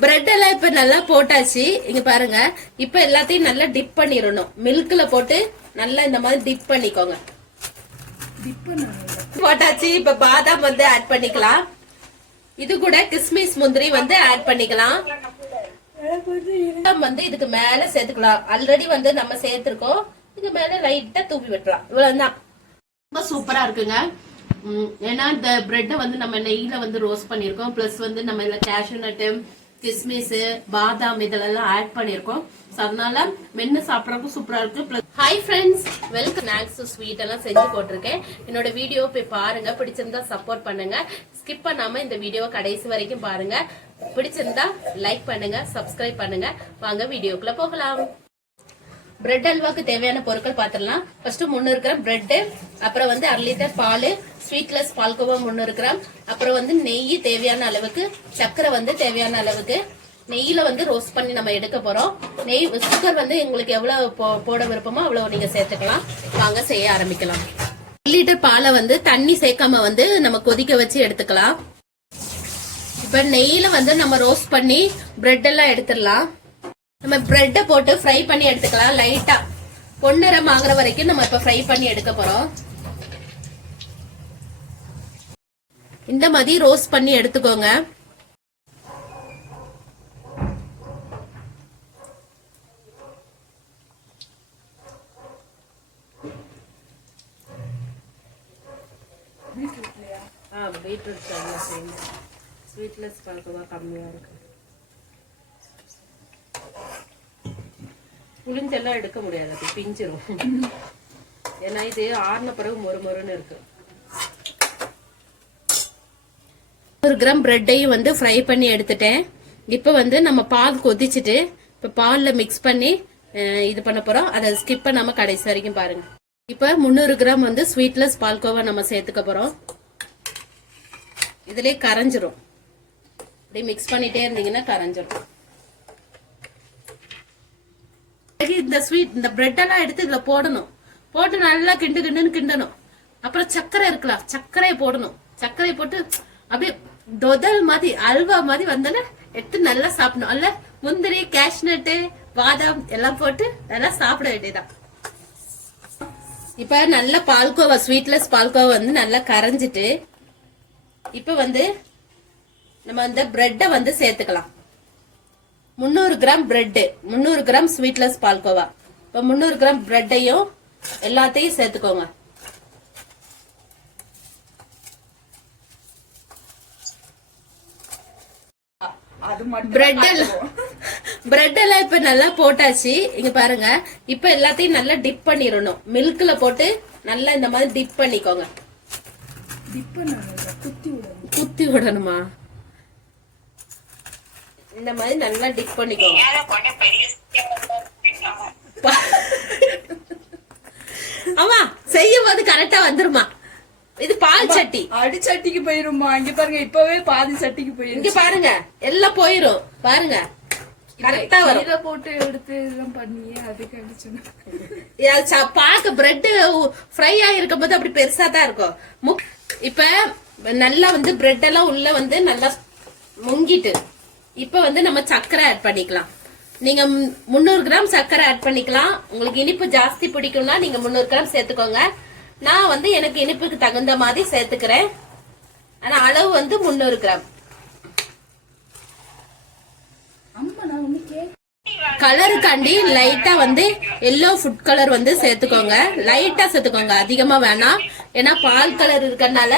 Bread எல்லாம் இப்ப நல்லா போட்டாச்சு. இங்க பாருங்க, இப்ப எல்லாத்தையும் நல்லா டிப் பண்ணிடணும். மில்க்ல போட்டு நல்லா இந்த மாதிரி டிப் பண்ணிக்கோங்க. போட்டாச்சு. இப்ப பாதாம் வந்து ஆட் பண்ணிக்கலாம். இது கூட கிஸ்மிஸ் முந்திரி வந்து ஆட் பண்ணிக்கலாம். வந்து இதுக்கு மேல சேர்த்துக்கலாம். ஆல்ரெடி வந்து நம்ம சேர்த்திருக்கோம். இது மேல லைட்டா தூவி விட்டுலாம். இவ்வளவுதான். ரொம்ப சூப்பரா இருக்குங்க. ஏன்னா இந்த பிரெட்டை வந்து நம்ம நெய்ல வந்து ரோஸ்ட் பண்ணிருக்கோம். பிளஸ் வந்து நம்ம இதுல கேஷ்யூ நட்டு, கிஸ்மிஸ், பாதாம் இதெல்லாம் ஆட் பண்ணிருக்கோம். அதனால மென்னு சாப்பிடறதுக்கும் சூப்பரா இருக்கு. Hi friends, welcome. Snacks sweet எல்லாம் செஞ்சு போட்டிருக்கேன். என்னோட வீடியோ போய் பாருங்க. பிடிச்சிருந்தா சப்போர்ட் பண்ணுங்க. ஸ்கிப் பண்ணாம இந்த வீடியோ கடைசி வரைக்கும் பாருங்க. பிடிச்சிருந்தா லைக் பண்ணுங்க, சப்ஸ்கிரைப் பண்ணுங்க. வாங்க வீடியோக்குள்ள போகலாம். பிரெட் அல்வாக்கு தேவையான பொருட்கள் பாத்திரலாம். ஃபர்ஸ்ட் 300 கிராம் பிரெட், அப்புறம் வந்து 1/2 லிட்டர் பால், ஸ்வீட்லெஸ் பால்கோவா 300 கிராம், அப்புறம் வந்து நெய் தேவையான அளவுக்கு, சக்கரை வந்து தேவையான அளவுக்கு. நெய்யில வந்து ரோஸ்ட் பண்ணி நம்ம எடுக்க போறோம். நெய் சுகர் வந்து உங்களுக்கு எவ்வளவு போட விருப்பமோ அவ்வளவு நீங்க சேர்த்துக்கலாம். வாங்க செய்ய ஆரம்பிக்கலாம். 1 லிட்டர் பாலை வந்து தண்ணி சேர்க்காம வந்து நம்ம கொதிக்க வச்சு எடுத்துக்கலாம். இப்ப நெய்யில வந்து நம்ம ரோஸ்ட் பண்ணி பிரெட் எல்லாம் எடுத்துடலாம். நம்ம பிரெட்டை போட்டு ஃப்ரை பண்ணி எடுத்துக்கலாம். லைட்டா பொன்னிறம் ஆகுற வரைக்கும் நம்ம இப்ப ஃப்ரை பண்ணி எடுக்க போறோம். இந்த மாதிரி ரோஸ்ட் பண்ணி எடுத்துக்கோங்க. பீட்ரூட் ஸ்வீட்லெஸ் பால்கோவா கம்மியா இருக்கு. புளிஞ்செல்லாம் எடுக்க முடியாது, அது பிஞ்சிரும். ஏன்னா இது ஆறுன பிறகு மொறுமொறுன்னு இருக்கு. 1 கிராம் பிரெட்டையும் வந்து ஃப்ரை பண்ணி எடுத்துட்டேன். இப்ப வந்து நம்ம பால் கொதிச்சுட்டு இப்ப பால்ல மிக்ஸ் பண்ணி இது பண்ண போறோம். அதை ஸ்கிப் பண்ணாம கடைசி வரைக்கும் பாருங்க. இப்ப 300 கிராம் வந்து ஸ்வீட்லெஸ் பால்கோவா நம்ம சேர்த்துக்க போறோம். இதுலயே கரைஞ்சிரும். இப்படி மிக்ஸ் பண்ணிட்டே இருந்தீங்கன்னா கரைஞ்சிரும். இந்த பிரெட் எல்லாம் எடுத்து இதுல போடணும். போட்டு நல்லா கிண்டுன்னு கிண்டணும். அப்புறம் சர்க்கரை இருக்கலாம், சர்க்கரையை போடணும். சர்க்கரையை போட்டு அப்படியே தொதல் மாதிரி அல்வா மாதிரி வந்தானே எடுத்து நல்லா சாப்பிடணும். அல்ல முந்திரி, கேஷ்நட்டு, பாதாம் எல்லாம் போட்டு நல்லா சாப்பிட வேண்டியதான். இப்ப நல்லா பால்கோவா, ஸ்வீட்லெஸ் பால்கோவா வந்து நல்லா கரைஞ்சிட்டு இப்ப வந்து நம்ம இந்த பிரெட்டை வந்து சேர்த்துக்கலாம். 300 gram bread, 300 gram sweetless palkova. இப்ப 300 கிராம் பிரெட்டையும் எல்லாத்தையும் சேர்த்துக்கோங்க. பிரெட் எல்லாம் இப்ப நல்லா போட்டாச்சு. இங்க பாருங்க, இப்ப எல்லாத்தையும் நல்லா டிப் பண்ணிடணும். மில்க்ல போட்டு நல்லா இந்த மாதிரி டிப் பண்ணிக்கோங்க. குத்தி விடணுமா? இந்த மாதிரி நல்லா டிப் பண்ணிக்கோங்க. ஆமா, செய்யும் போது கரெக்டா வந்துருமா? இது பால் சட்டி, அடி சட்டிக்கு போயிருமா? இங்க பாருங்க, இப்பவே பாதி சட்டிக்கு போயிரும். இங்க பாருங்க, எல்லாம் போயிரும். பாருங்க, கரெக்டா வரும். இத போட்டு எடுத்து இதெல்லாம் பண்ணி அதுக்கு அடிச்சணும். பாக்க பிரெட் ஃப்ரை ஆகிருக்கும் போது அப்படி பெருசா தான் இருக்கும். இப்ப நல்லா வந்து பிரெட் எல்லாம் உள்ள வந்து நல்லா முங்கிட்டு இப்ப வந்து நம்ம சர்க்கரை ஆட் பண்ணிக்கலாம். நீங்க 300 கிராம் சர்க்கரை ஆட் பண்ணிக்கலாம். உங்களுக்கு இனிப்பு ஜாஸ்தி பிடிக்கும்னா நீங்க 300 கிராம் சேர்த்துக்கோங்க. நான் வந்து எனக்கு இனிப்புக்கு தகுந்த மாதிரி சேர்த்துக்கிறேன். ஆனா அளவு வந்து 300 கிராம். கலருக்காண்டி லைட்டா வந்து எல்லோ ஃபுட் கலர் வந்து சேர்த்துக்கோங்க. லைட்டா சேர்த்துக்கோங்க, அதிகமா வேணாம். ஏன்னா பால் கலர் இருக்கறனால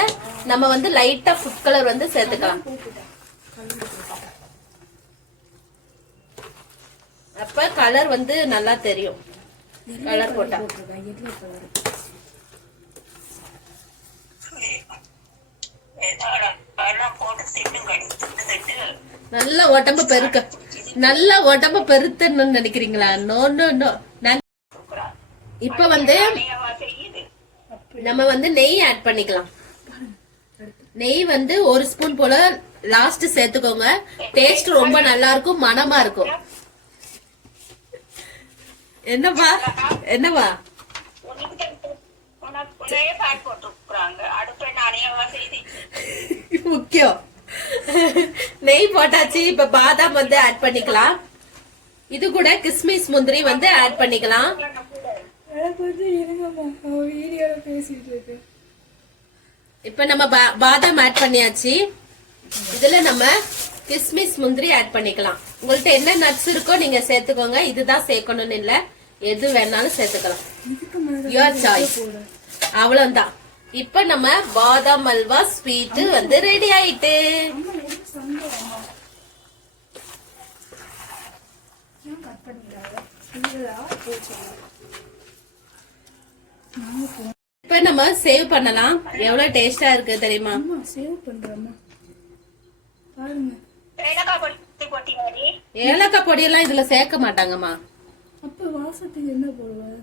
நம்ம வந்து லைட்டா ஃபுட் கலர் வந்து சேர்த்துக்கலாம். அப்ப கலர் வந்து நல்லா தெரியும். கலர் போட்டா நல்ல உடம்பு பெருக்க, நல்ல உடம்பு பெருத்தன்னு நினைக்கிறீங்களா? No no no. இப்ப வந்து நம்ம வந்து நெய் ஆட் பண்ணிக்கலாம். நெய் வந்து 1 ஸ்பூன் போல லாஸ்ட் சேர்த்துக்கோங்க. டேஸ்ட் ரொம்ப நல்லா இருக்கும், மணமா இருக்கும். என்னவா என்னவா முக்கியம். நெய் போட்டாச்சு. இப்ப பாதாம் வந்து ஆட் பண்ணிக்கலாம். இது கூட கிஸ்மிஸ் முந்திரி வந்து ஆட் பண்ணிக்கலாம். இப்ப நம்ம பாதாம் ஆட் பண்ணியாச்சு. இதுல நம்ம கிஸ்மிஸ் முந்திரி ஆட் பண்ணிக்கலாம். உங்கள்ட்ட என்ன நட்ஸ் இருக்கோ நீங்க சேர்த்துக்கோங்க. இதுதான் சேர்க்கணும்னு இல்ல, எது வேணாலும் சேர்த்துக்கலாம். Your choice. அவ்வளவுதான். இப்ப நம்ம பாதாம் அல்வா ஸ்வீட் வந்து ரெடி ஆயிட்டு. இப்ப நம்ம சேவ் பண்ணலாம். எவ்வளவு டேஸ்டா இருக்கு தெரியுமா? சேவ் பண்றோமா பாருங்க. ஏலக்காய் பொடி எல்லாம் இதுல சேர்க்க மாட்டாங்கம்மா. அப்ப வாசத்துக்கு என்ன போடுவாங்க?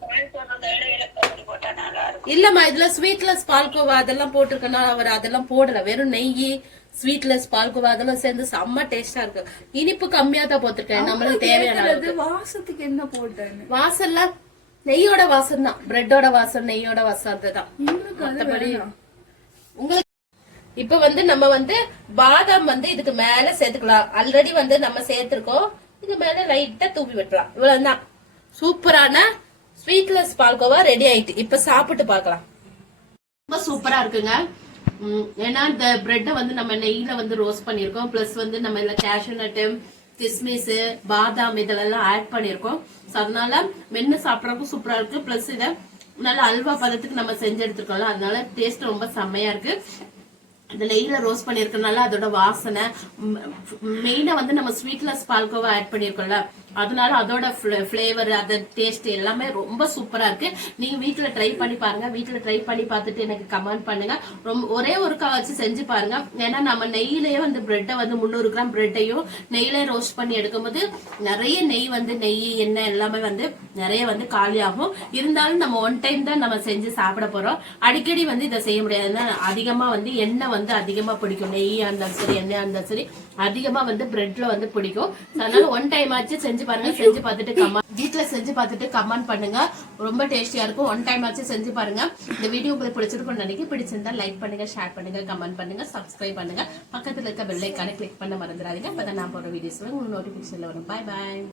இல்லம்மா, இதுல ஸ்வீட்லெஸ் பால்கோவா அதெல்லாம் போட்டிருக்கனா அவர் அதெல்லாம் போடல. வெறும் நெய், ஸ்வீட்லெஸ் பால்கோவா அதெல்லாம் சேர்ந்து செம்ம டேஸ்டா இருக்கு. இனிப்பு கம்மியா தான் போட்டிருக்கேன். நம்மளுக்கு தேவையான வாசத்துக்கு என்ன போட்டாங்க? வாசல்லாம் நெய்யோட வாசம் தான். பிரெட்டோட வாசம், நெய்யோட வாசம் அதுதான். உங்களுக்கு இப்ப வந்து நம்ம வந்து பாதாம் வந்து இதுக்கு மேல சேர்த்துக்கலாம். ஆல்ரெடி வந்து நம்ம சேர்த்திருக்கோம். இது மேல லைட்டா தூவி விட்டுலாம். இவ்வளவுதான். சூப்பரான ஸ்வீட்லெஸ் பால்கோவா ரெடி ஆயிட்டு. இப்ப சாப்பிட்டு பார்க்கலாம். ரொம்ப சூப்பரா இருக்குங்க. ஏன்னா இந்த பிரெட்டை வந்து நம்ம நெய்ல வந்து ரோஸ்ட் பண்ணிருக்கோம். பிளஸ் வந்து நம்ம இதுல கேஷ்யூ நட்டு, கிஸ்மிஸ், பாதாம் இதெல்லாம் ஆட் பண்ணிருக்கோம். அதனால மென்னு சாப்பிடறதுக்கும் சூப்பரா இருக்கு. பிளஸ் இத நல்ல அல்வா பதத்துக்கு நம்ம செஞ்சு எடுத்துருக்கோம்ல, அதனால டேஸ்ட் ரொம்ப செம்மையா இருக்கு. இந்த நெய்ல ரோஸ்ட் பண்ணிருக்கனால அதோட வாசனை, மெயினா வந்து நம்ம ஸ்வீட்லெஸ் பால்கோவா ஆட் பண்ணிருக்கோம்ல, அதனால அதோட பிளேவர், அந்த டேஸ்ட் எல்லாமே ரொம்ப சூப்பரா இருக்கு. நீங்க வீட்டுல ட்ரை பண்ணி பாருங்க. வீட்டுல ட்ரை பண்ணி பார்த்துட்டு எனக்கு கமெண்ட் பண்ணுங்க. ஒரே ஒருக்கா வச்சு செஞ்சு பாருங்க. ஏன்னா நம்ம நெய்லயே வந்து பிரெட்டை வந்து 300 கிராம் பிரெட்டையும் நெய்ல ரோஸ்ட் பண்ணி எடுக்கும்போது நிறைய நெய் வந்து நெய் எண்ணெய் எல்லாமே வந்து நிறைய வந்து காலி ஆகும். இருந்தாலும் நம்ம ஒன் டைம் தான் நம்ம செஞ்சு சாப்பிட போறோம். அடிக்கடி வந்து இதை செய்ய முடியாது. அதிகமா வந்து எண்ணெய் வந்து அதிகமா பிடிக்கும். நெய்யா இருந்தாலும் சரி, எண்ணெயா இருந்தாலும் சரி, அதிகமா வந்து பிரெட்ல வந்து பிடிக்கும். அதனால ஒன் டைம் ஆச்சு செஞ்சு பாருங்க. செஞ்சு பார்த்துட்டு வீட்டுல செஞ்சு பார்த்துட்டு கமெண்ட் பண்ணுங்க. ரொம்ப டேஸ்டியா இருக்கும். ஒன் டைம் ஆச்சு செஞ்சு பாருங்க. இந்த வீடியோ உங்களுக்கு பிடிச்சிருக்கும் நினைக்கிறேன். பிடிச்சிருந்தா லைக் பண்ணுங்க, ஷேர் பண்ணுங்க, கமெண்ட் பண்ணுங்க, சப்ஸ்கிரைப் பண்ணுங்க. பக்கத்துல இருக்க பெல் ஐகானை கிளிக் பண்ண மறந்துடாதீங்க. அப்பதான் நான் போற வீடியோஸ் உங்களுக்கு நோட்டிபிகேஷன்ல வரும். Bye bye.